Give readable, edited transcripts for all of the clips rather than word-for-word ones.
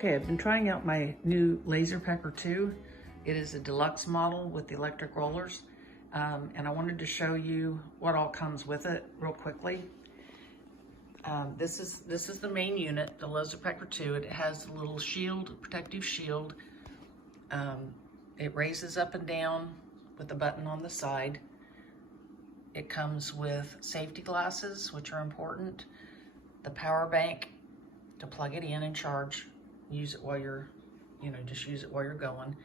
Okay, I've been trying out my new Laserpecker 2. It is a deluxe model with the electric rollers. And I wanted to show you what all comes with it real quickly. This is the main unit, the Laserpecker 2. It has a little shield, protective shield. It raises up and down with a button on the side. It comes with safety glasses, which are important. The power bank to plug it in and charge. Use it while you're, just use it while you're going.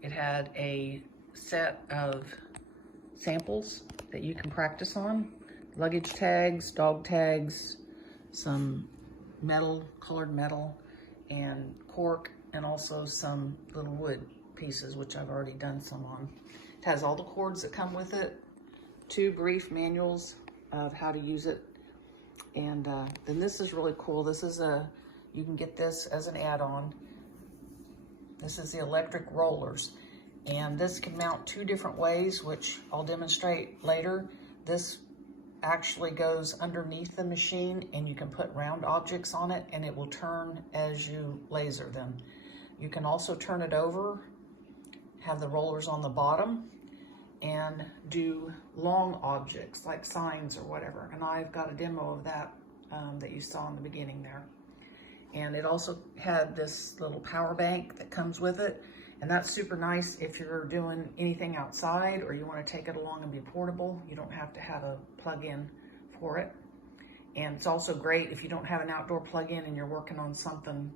It had a set of samples that you can practice on. Luggage tags, dog tags, some metal, colored metal, and cork, and also some little wood pieces, which I've already done some on. It has all the cords that come with it, 2 brief manuals of how to use it. And then this is really cool. This is you can get this as an add-on. This is the electric rollers. And this can mount 2 different ways, which I'll demonstrate later. This actually goes underneath the machine and you can put round objects on it and it will turn as you laser them. You can also turn it over, have the rollers on the bottom, and do long objects like signs or whatever. And I've got a demo of that that you saw in the beginning there. And it also had this little power bank that comes with it. And that's super nice if you're doing anything outside or you want to take it along and be portable. You don't have to have a plug-in for it. And it's also great if you don't have an outdoor plug-in and you're working on something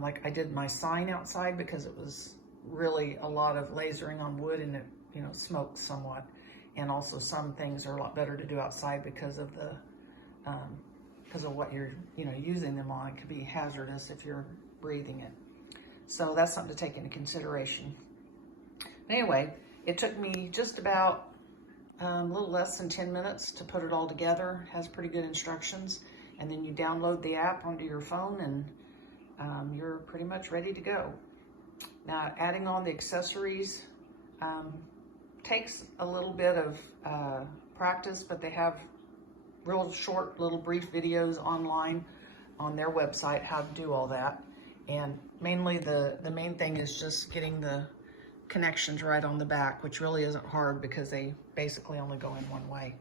like I did my sign outside, because it was really a lot of lasering on wood and it smoked somewhat. And also some things are a lot better to do outside because of the what you're using them on. It could be hazardous if you're breathing it. So that's something to take into consideration. Anyway, it took me just about a little less than 10 minutes to put it all together. It has pretty good instructions. And then you download the app onto your phone and you're pretty much ready to go. Now, adding on the accessories takes a little bit of practice, but they have real short little brief videos online on their website how to do all that. And mainly the main thing is just getting the connections right on the back, which really isn't hard because they basically only go in one way,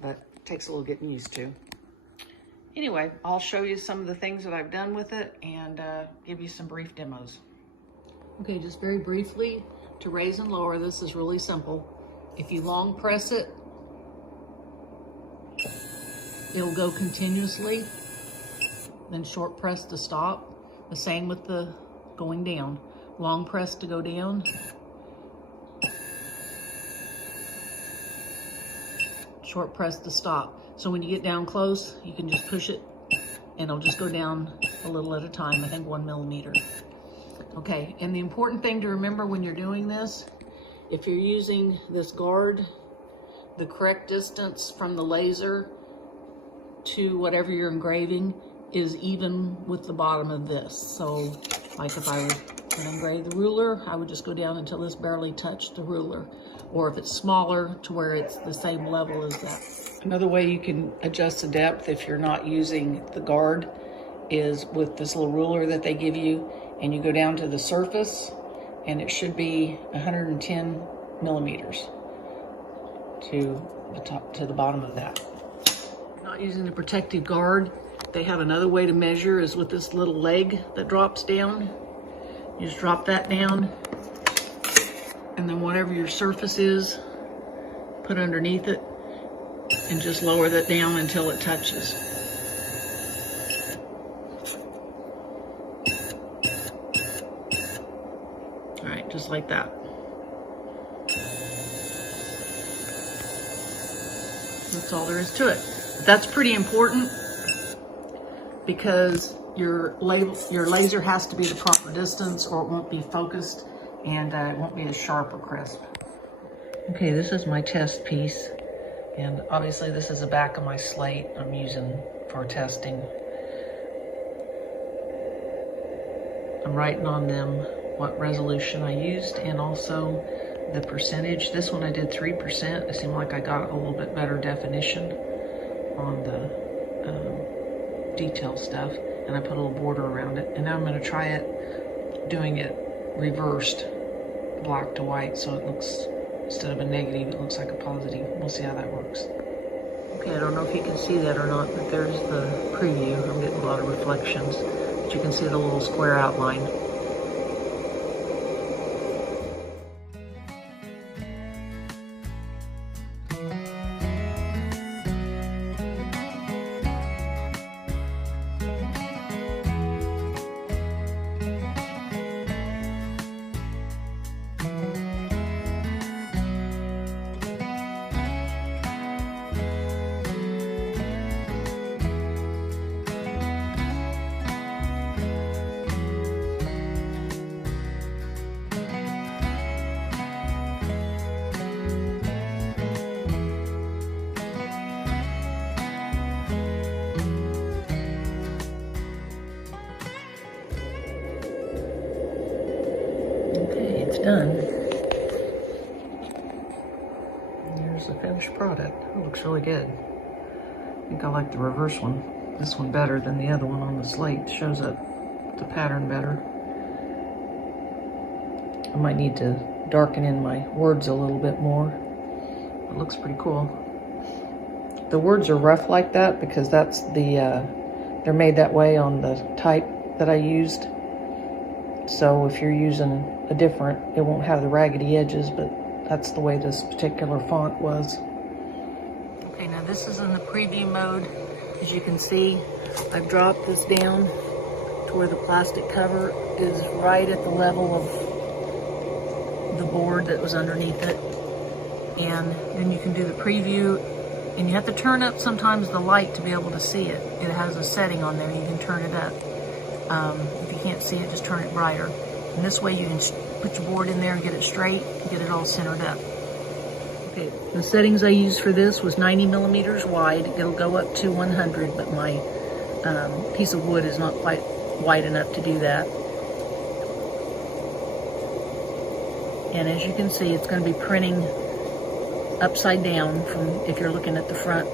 but it takes a little getting used to. Anyway, I'll show you some of the things that I've done with it and give you some brief demos. Okay, just very briefly, to raise and lower, this is really simple. If you long press it, it'll go continuously, then short press to stop. The same with the going down. Long press to go down. Short press to stop. So when you get down close, you can just push it and it'll just go down a little at a time, I think 1 millimeter. Okay, and the important thing to remember when you're doing this, if you're using this guard, the correct distance from the laser to whatever you're engraving is even with the bottom of this. So like if I would engrave the ruler, I would just go down until this barely touched the ruler. Or if it's smaller, to where it's the same level as that. Another way you can adjust the depth if you're not using the guard is with this little ruler that they give you, and you go down to the surface and it should be 110 millimeters to the top, to the bottom of that. Not using the protective guard, they have another way to measure is with this little leg that drops down. You just drop that down, and then whatever your surface is, put underneath it and just lower that down until it touches. All right, just like that. That's all there is to it. That's pretty important because your laser has to be the proper distance or it won't be focused and it won't be as sharp or crisp. Okay, this is my test piece, and obviously this is the back of my slate I'm using for testing. I'm writing on them what resolution I used and also the percentage. This one I did 3%. It seemed like I got a little bit better definition on the detail stuff, and I put a little border around it. And now I'm going to try it doing it reversed, black to white, so it looks, instead of a negative, it looks like a positive. We'll see how that works. Okay, I don't know if you can see that or not, but there's the preview. I'm getting a lot of reflections, but you can see the little square outline. Done. Here's the finished product. It looks really good. I think I like the reverse one. This one better than the other one on the slate. Shows up the pattern better. I might need to darken in my words a little bit more. It looks pretty cool. The words are rough like that because that's the they're made that way on the type that I used. So if you're using a different, it won't have the raggedy edges, but that's the way this particular font was. Okay, now this is in the preview mode. As you can see, I've dropped this down to where the plastic cover is right at the level of the board that was underneath it. And then you can do the preview, and you have to turn up sometimes the light to be able to see it. It has a setting on there, you can turn it up. If you can't see it, just turn it brighter. And this way you can put your board in there and get it straight and get it all centered up. Okay, the settings I used for this was 90 millimeters wide. It'll go up to 100, but my piece of wood is not quite wide enough to do that. And as you can see, it's going to be printing upside down from if you're looking at the front.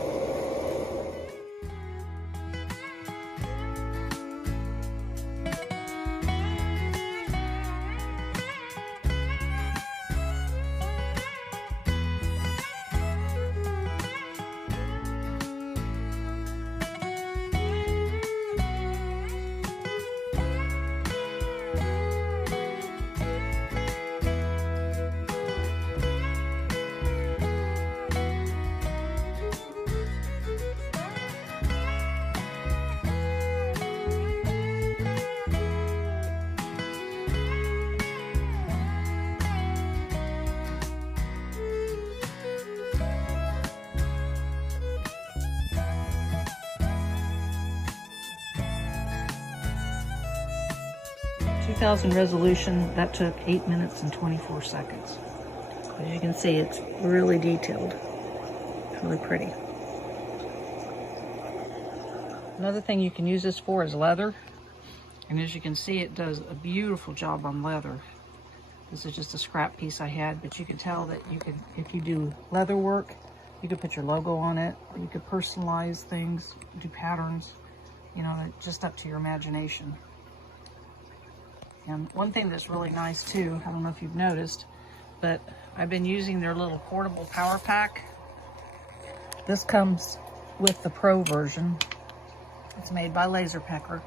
Resolution, that took 8 minutes and 24 seconds. As you can see, it's really detailed. It's really pretty. Another thing you can use this for is leather. And as you can see, it does a beautiful job on leather. This is just a scrap piece I had, but you can tell that you could, if you do leather work, you could put your logo on it, or you could personalize things, do patterns, you know, just up to your imagination. And one thing that's really nice too, I don't know if you've noticed, but I've been using their little portable power pack. This comes with the Pro version. It's made by Laserpecker,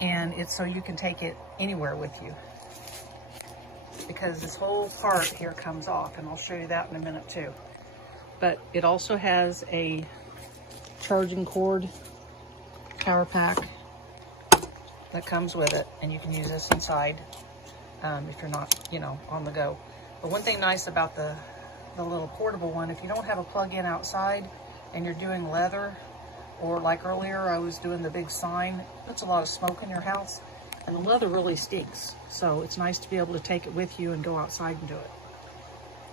and it's so you can take it anywhere with you. Because this whole part here comes off, and I'll show you that in a minute too. But it also has a charging cord power pack that comes with it, and you can use this inside if you're not, you know, on the go. But one thing nice about the little portable one, if you don't have a plug-in outside and you're doing leather, or like earlier I was doing the big sign, it puts a lot of smoke in your house, and the leather really stinks. So it's nice to be able to take it with you and go outside and do it,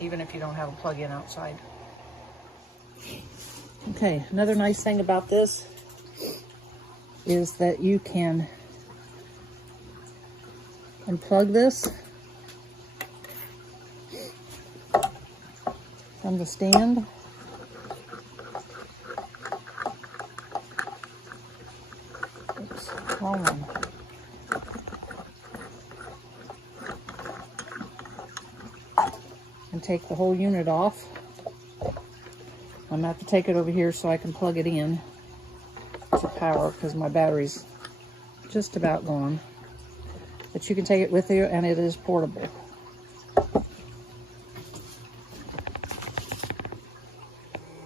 even if you don't have a plug-in outside. Okay, another nice thing about this is that you can unplug this from the stand. Oops, wrong one. take the whole unit off. I'm gonna have to take it over here so I can plug it in to power because my battery's just about gone. But you can take it with you and it is portable. I'm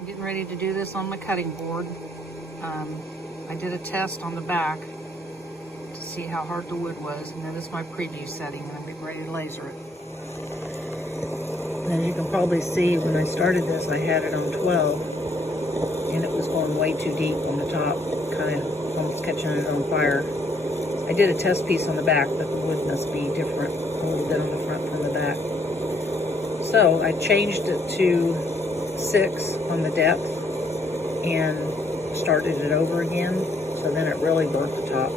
getting ready to do this on my cutting board. I did a test on the back to see how hard the wood was, and then this is my preview setting, and I'm getting ready to laser it. As you can probably see, when I started this, I had it on 12, and it was going way too deep on the top, kind of almost catching it on fire. I did a test piece on the back, but the wood must be different a little bit on the front from the back. So I changed it to 6 on the depth and started it over again, so then it really burnt the top.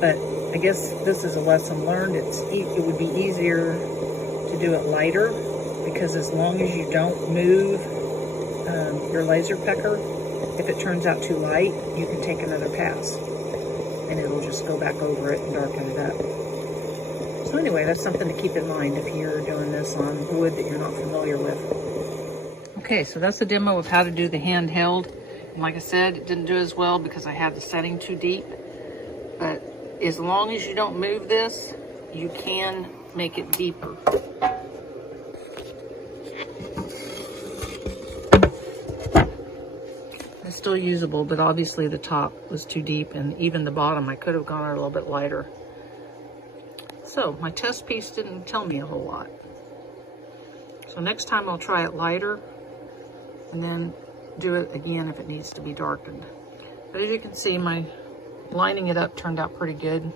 But I guess this is a lesson learned. It would be easier to do it lighter, because as long as you don't move your Laserpecker, if it turns out too light, you can take another pass and it'll just go back over it and darken it up. So anyway, that's something to keep in mind if you're doing this on wood that you're not familiar with. Okay, so that's a demo of how to do the handheld. And like I said, it didn't do as well because I had the setting too deep. But as long as you don't move this, you can make it deeper. It's still usable, but obviously the top was too deep, and even the bottom, I could have gone a little bit lighter. So my test piece didn't tell me a whole lot. So next time I'll try it lighter, and then do it again if it needs to be darkened. But as you can see, my lining it up turned out pretty good.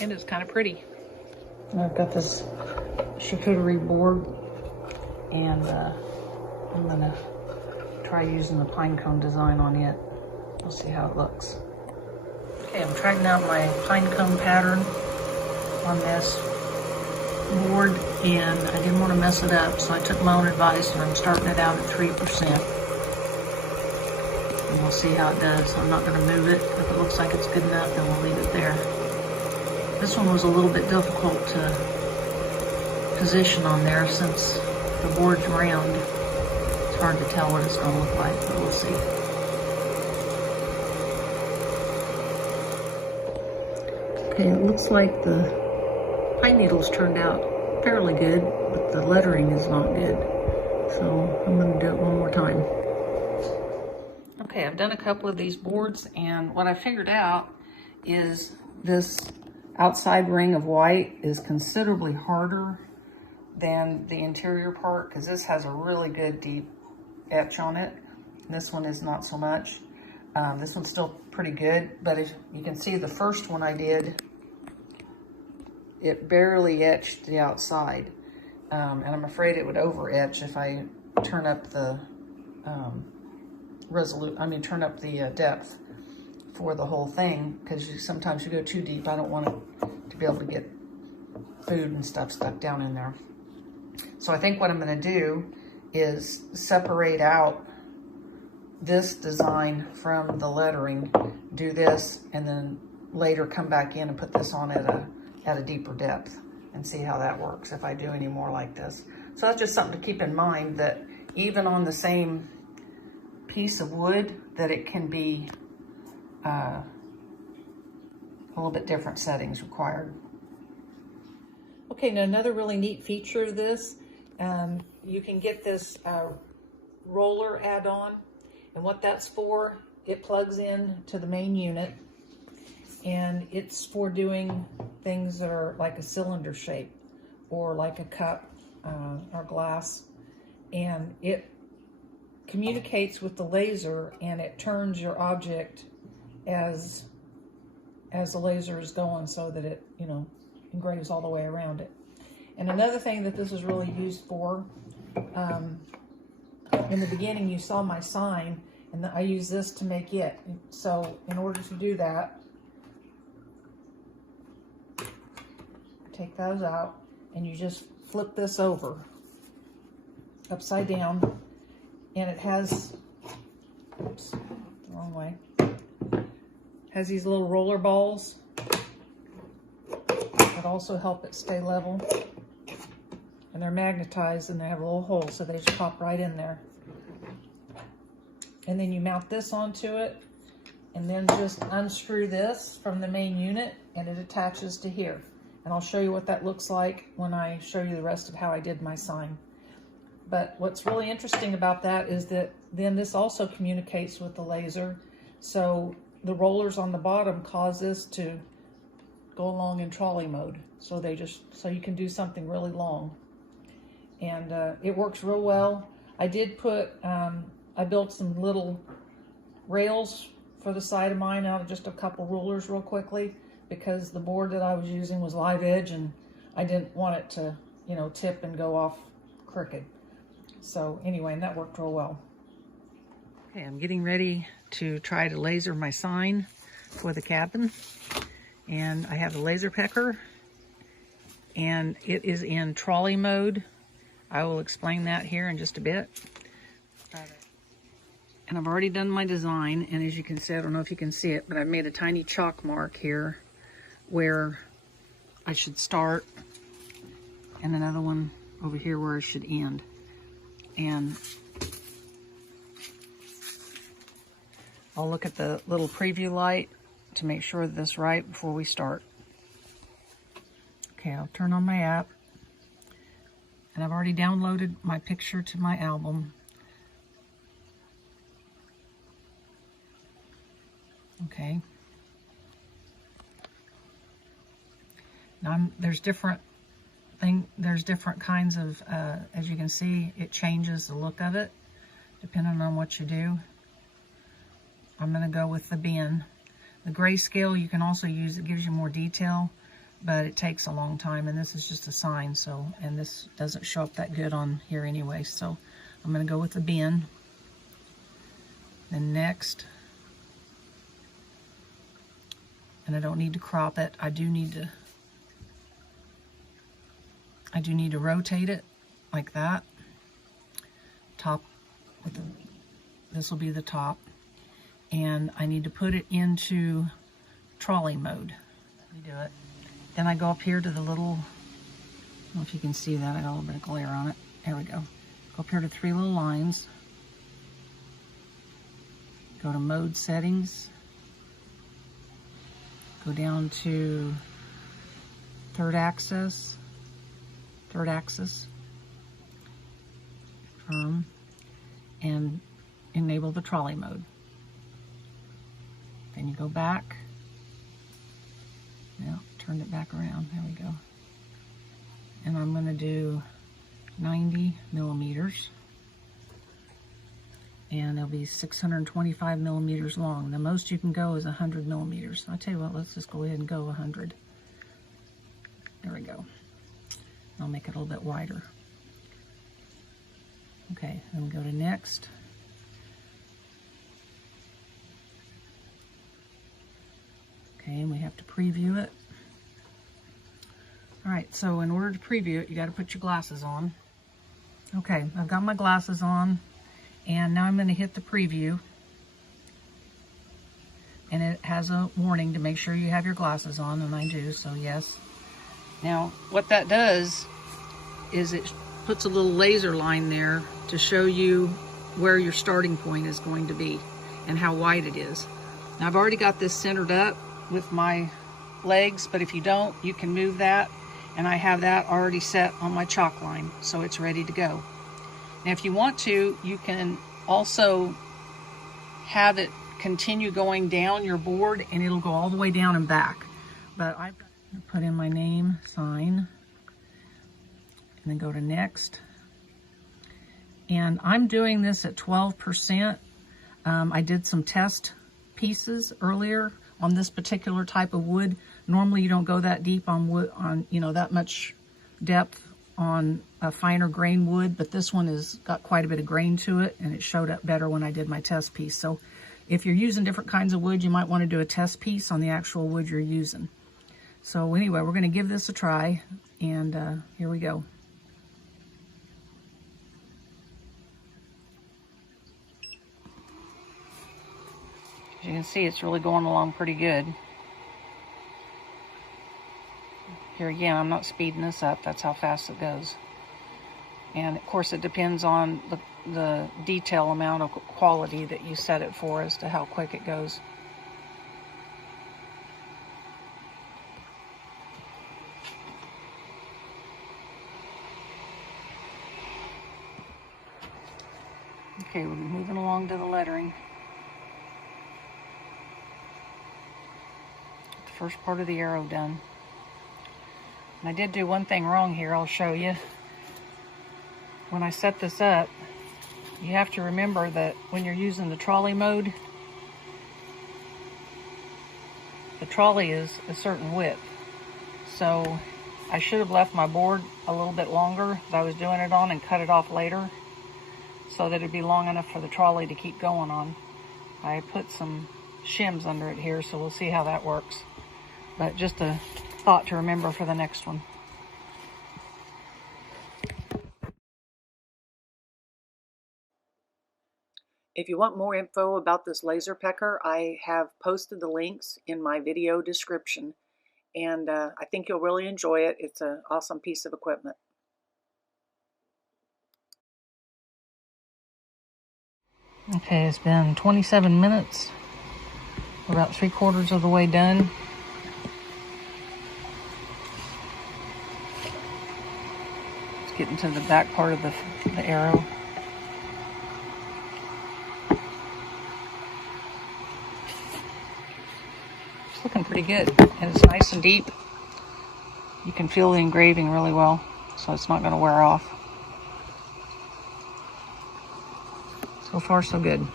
And it's kind of pretty. I've got this charcuterie board, and I'm gonna try using the pine cone design on it. We'll see how it looks. Okay, I'm trying out my pine cone pattern on this board, and I didn't want to mess it up, so I took my own advice, and I'm starting it out at 3%. And we'll see how it does. I'm not going to move it. If it looks like it's good enough, then we'll leave it there. This one was a little bit difficult to position on there since the board's round. It's hard to tell what it's going to look like, but we'll see. Okay, it looks like the pine needles turned out fairly good, but the lettering is not good. So I'm going to do it one more time. Okay, I've done a couple of these boards, and what I figured out is this outside ring of white is considerably harder than the interior part, because this has a really good deep etch on it. This one is not so much. This one's still pretty good, but as you can see, the first one I did, it barely etched the outside, and I'm afraid it would over etch if I turn up the turn up the depth for the whole thing, because sometimes you go too deep. I don't want it to be able to get food and stuff stuck down in there. So I think what I'm going to do is separate out this design from the lettering, do this, and then later come back in and put this on at a deeper depth and see how that works if I do any more like this. So that's just something to keep in mind, that even on the same piece of wood, that it can be a little bit different settings required. Okay, now another really neat feature of this, you can get this roller add-on, and what that's for, it plugs in to the main unit, and it's for doing things that are like a cylinder shape or like a cup or glass, and it communicates with the laser, and it turns your object as the laser is going, so that it, you know, engraves all the way around it. And another thing that this is really used for, in the beginning you saw my sign, and I use this to make it. So in order to do that, take those out, and you just flip this over upside down, and it has, oops, the wrong way, has these little roller balls that also help it stay level and they're magnetized, and they have a little hole, so they just pop right in there. And then you mount this onto it, and then just unscrew this from the main unit, and it attaches to here. And I'll show you what that looks like when I show you the rest of how I did my sign. But what's really interesting about that is that then this also communicates with the laser. So the rollers on the bottom cause this to go along in trolley mode. So you can do something really long. And it works real well. I did put, I built some little rails for the side of mine out of just a couple rulers real quickly, because the board that I was using was live edge and I didn't want it to, you know, tip and go off crooked. So anyway, and that worked real well. Okay, I'm getting ready to try to laser my sign for the cabin. And I have the Laserpecker, and it is in trolley mode. I will explain that here in just a bit. And I've already done my design, and as you can see, I don't know if you can see it, but I've made a tiny chalk mark here where I should start, and another one over here where I should end. And I'll look at the little preview light to make sure this is right before we start. Okay, I'll turn on my app, and I've already downloaded my picture to my album. Okay. Now there's different kinds of, as you can see, it changes the look of it depending on what you do. I'm going to go with the bin. The grayscale you can also use, it gives you more detail, but it takes a long time, and this is just a sign, so, and this doesn't show up that good on here anyway, so I'm going to go with the bin. Then next, and I don't need to crop it. I do need to rotate it like that. Top, this will be the top. And I need to put it into trolley mode. Let me do it. Then I go up here to the little, I don't know if you can see that, I got a little bit of glare on it. There we go. Go up here to 3 little lines. Go to mode settings. Go down to third axis, and enable the trolley mode. Then you go back. Now turn it back around. There we go. And I'm going to do 90 millimeters. And it'll be 625 millimeters long. The most you can go is 100 millimeters. I'll tell you what, let's just go ahead and go 100. There we go. I'll make it a little bit wider. Okay, then we go to next. Okay, and we have to preview it. All right, so in order to preview it, you got to put your glasses on. Okay, I've got my glasses on, and now I'm going to hit the preview. And it has a warning to make sure you have your glasses on, and I do, so yes. Now, what that does is it puts a little laser line there to show you where your starting point is going to be and how wide it is. Now, I've already got this centered up with my legs, but if you don't, you can move that, and I have that already set on my chalk line, so it's ready to go. Now, if you want to, you can also have it continue going down your board, and it'll go all the way down and back. But I've got to put in my name, sign, and then go to next. And I'm doing this at 12%. I did some test pieces earlier on this particular type of wood. Normally you don't go that deep on wood, on, you know, that much depth on a finer grain wood, but this one has got quite a bit of grain to it, and it showed up better when I did my test piece. So if you're using different kinds of wood, you might want to do a test piece on the actual wood you're using. So anyway, we're going to give this a try, and here we go. As you can see, it's really going along pretty good. Here again, I'm not speeding this up. That's how fast it goes. And of course it depends on the detail amount of quality that you set it for as to how quick it goes. Okay, we're moving along to the lettering. The first part of the arrow done. And I did do one thing wrong here, I'll show you. When I set this up, you have to remember that when you're using the trolley mode, the trolley is a certain width. So I should have left my board a little bit longer that I was doing it on and cut it off later, so that it'd be long enough for the trolley to keep going on. I put some shims under it here, so we'll see how that works. But just a thought to remember for the next one. If you want more info about this Laserpecker, I have posted the links in my video description, and I think you'll really enjoy it. It's an awesome piece of equipment. Okay, it's been 27 minutes. We're about 3/4 of the way done. Let's get into the back part of the arrow. It's looking pretty good, and it's nice and deep. You can feel the engraving really well, so it's not going to wear off. So far, so good.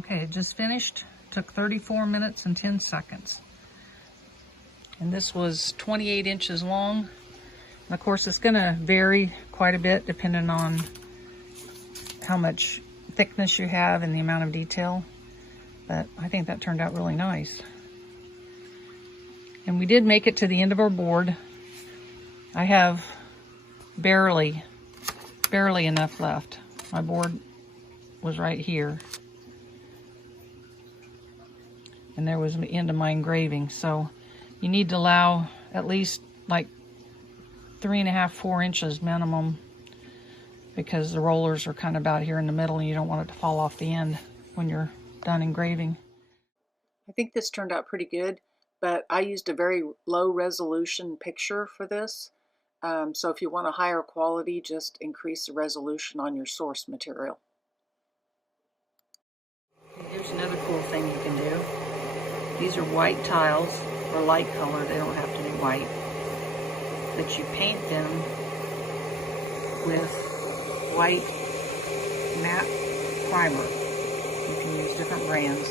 Okay, it just finished. Took 34 minutes and 10 seconds. And this was 28 inches long. And of course, it's going to vary quite a bit depending on how much thickness you have and the amount of detail. But I think that turned out really nice. And we did make it to the end of our board. I have barely enough left. My board was right here. And there was the end of my engraving. So you need to allow at least like 3.5, 4 inches minimum, because the rollers are kind of about here in the middle and you don't want it to fall off the end when you're done engraving. I think this turned out pretty good, but I used a very low resolution picture for this. So if you want a higher quality, just increase the resolution on your source material. Here's another cool thing you can do. These are white tiles, or light color, they don't have to be white. But you paint them with white matte primer. You can use different brands.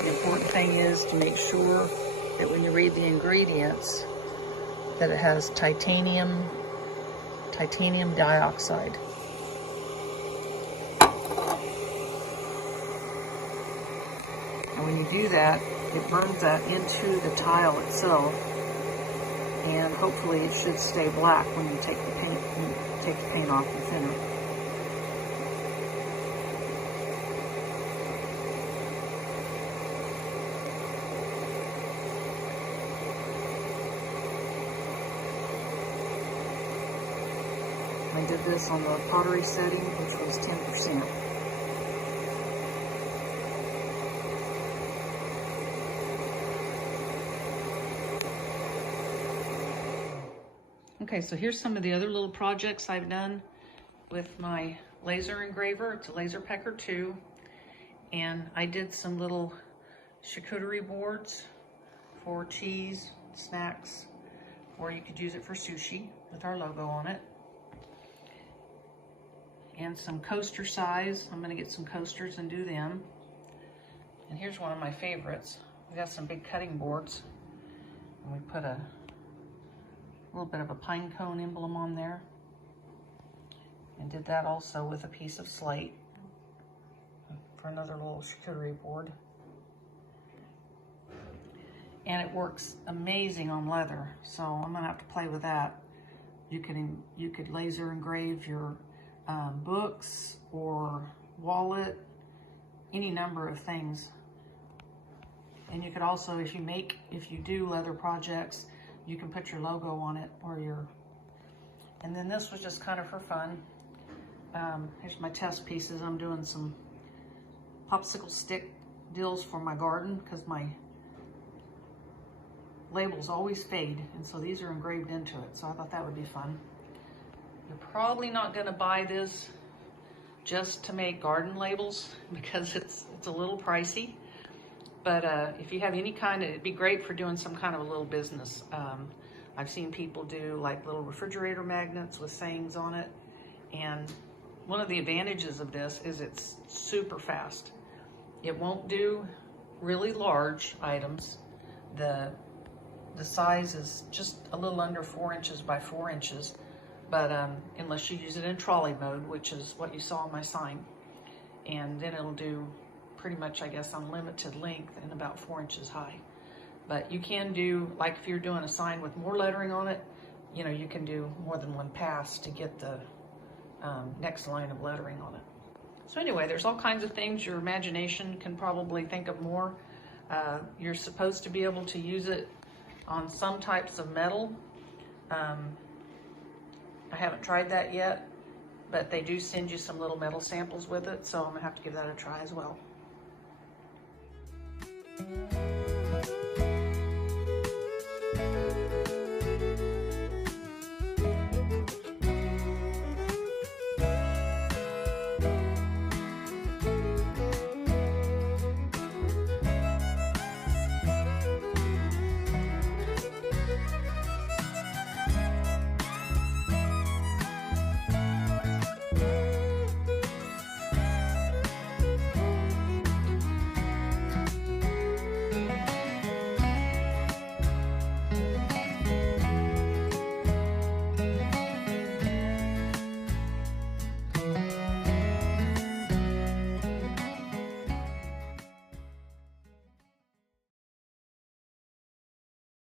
The important thing is to make sure that when you read the ingredients, that it has titanium dioxide. And when you do that, it burns that into the tile itself, and hopefully it should stay black when you take the paint off the thinner. I did this on the pottery setting, which was 10%. Okay, so here's some of the other little projects I've done with my laser engraver. It's a Laserpecker 2, and I did some little charcuterie boards for cheese, snacks, or you could use it for sushi with our logo on it. And some coaster size. I'm gonna get some coasters and do them. And here's one of my favorites. We got some big cutting boards, and we put a little bit of a pine cone emblem on there, and did that also with a piece of slate for another little charcuterie board. And it works amazing on leather, so I'm gonna have to play with that. You could laser engrave your books or wallet, any number of things. And you could also, if you do leather projects, you can put your logo on it, or And then this was just kind of for fun. Here's my test pieces. I'm doing some popsicle stick deals for my garden because my labels always fade, and so these are engraved into it, so I thought that would be fun. You're probably not going to buy this just to make garden labels because it's a little pricey, but if you have any kind of, it'd be great for doing some kind of a little business. I've seen people do like little refrigerator magnets with sayings on it, and one of the advantages of this is it's super fast. It won't do really large items. The size is just a little under 4 inches by 4 inches, but unless you use it in trolley mode, which is what you saw on my sign, and then it'll do pretty much, I guess, unlimited length and about 4 inches high. But you can do, like if you're doing a sign with more lettering on it, you know, you can do more than one pass to get the next line of lettering on it. So anyway, there's all kinds of things. Your imagination can probably think of more. You're supposed to be able to use it on some types of metal. I haven't tried that yet, but they do send you some little metal samples with it, so I'm gonna have to give that a try as well.